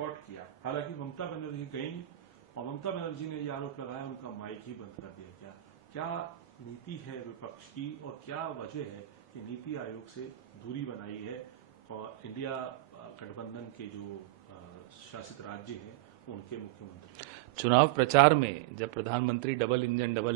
Boycott किया। हालांकि ममता बनर्जी गई और ममता बनर्जी ने यह आरोप लगाया उनका माइक ही बंद कर दिया गया। क्या नीति है विपक्ष की और क्या वजह है कि नीति आयोग से दूरी बनाई है और इंडिया गठबंधन के जो शासित राज्य हैं उनके मुख्यमंत्री? चुनाव प्रचार में जब प्रधानमंत्री डबल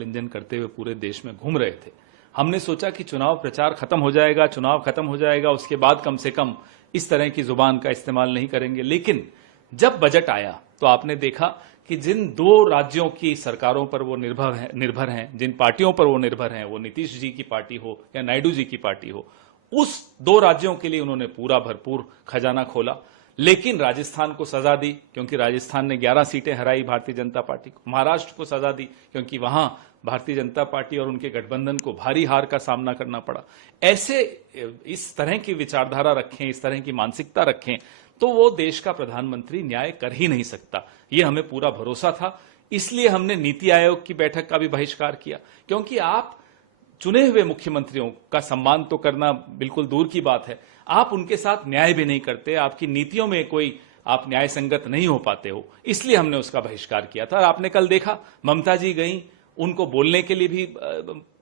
इंजन करते हुए पूरे देश में घूम रहे थे, हमने सोचा कि चुनाव प्रचार खत्म हो जाएगा, चुनाव खत्म हो जाएगा, उसके बाद कम से कम इस तरह की जुबान का इस्तेमाल नहीं करेंगे। लेकिन जब बजट आया तो आपने देखा कि जिन दो राज्यों की सरकारों पर वो निर्भर हैं, जिन पार्टियों पर वो निर्भर हैं, वो नीतीश जी की पार्टी हो या नायडू जी की पार्टी हो, उस दो राज्यों के लिए उन्होंने पूरा भरपूर खजाना खोला। लेकिन राजस्थान को सजा दी क्योंकि राजस्थान ने 11 सीटें हराई भारतीय जनता पार्टी को। महाराष्ट्र को सजा दी क्योंकि वहां भारतीय जनता पार्टी और उनके गठबंधन को भारी हार का सामना करना पड़ा। ऐसे इस तरह की विचारधारा रखें, इस तरह की मानसिकता रखें तो वो देश का प्रधानमंत्री न्याय कर ही नहीं सकता, ये हमें पूरा भरोसा था। इसलिए हमने नीति आयोग की बैठक का भी बहिष्कार किया, क्योंकि आप चुने हुए मुख्यमंत्रियों का सम्मान तो करना बिल्कुल दूर की बात है, आप उनके साथ न्याय भी नहीं करते, आपकी नीतियों में कोई आप न्याय संगत नहीं हो पाते हो, इसलिए हमने उसका बहिष्कार किया था। आपने कल देखा ममता जी गई, उनको बोलने के लिए भी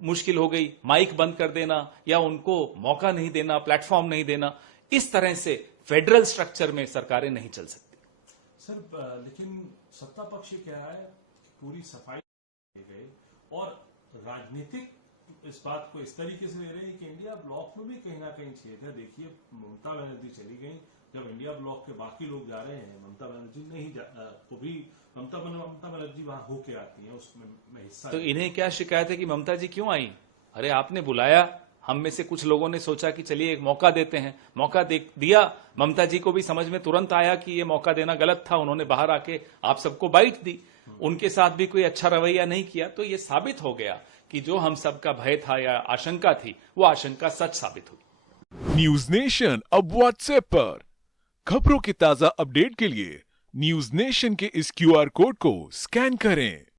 मुश्किल हो गई, माइक बंद कर देना या उनको मौका नहीं देना, प्लेटफॉर्म नहीं देना, इस तरह से फेडरल स्ट्रक्चर में सरकारें नहीं चल सकती। सर लेकिन सत्ता पक्ष कह रहा है पूरी सफाई गए और राजनीतिक इस बात को इस तरीके से ले रहे हैं कि इंडिया ब्लॉक में भी कहीं ना कहीं छेद है। देखिए ममता बनर्जी चली गई, जब इंडिया ब्लॉक के बाकी लोग जा रहे हैं ममता बनर्जी नहीं वो भी ममता बनर्जी वहां होके आती है, उसमें हिस्सा। तो इन्हें क्या शिकायत है कि ममता जी क्यों आई? अरे आपने बुलाया, हम में से कुछ लोगों ने सोचा कि चलिए एक मौका देते हैं, मौका दिया। ममता जी को भी समझ में तुरंत आया कि ये मौका देना गलत था, उन्होंने बाहर आके आप सबको बाइट दी, उनके साथ भी कोई अच्छा रवैया नहीं किया। तो ये साबित हो गया कि जो हम सबका भय था या आशंका थी, वो आशंका सच साबित हुई। न्यूज नेशन अब व्हाट्सएप पर खबरों के ताजा अपडेट के लिए न्यूज नेशन के इस QR कोड को स्कैन करें।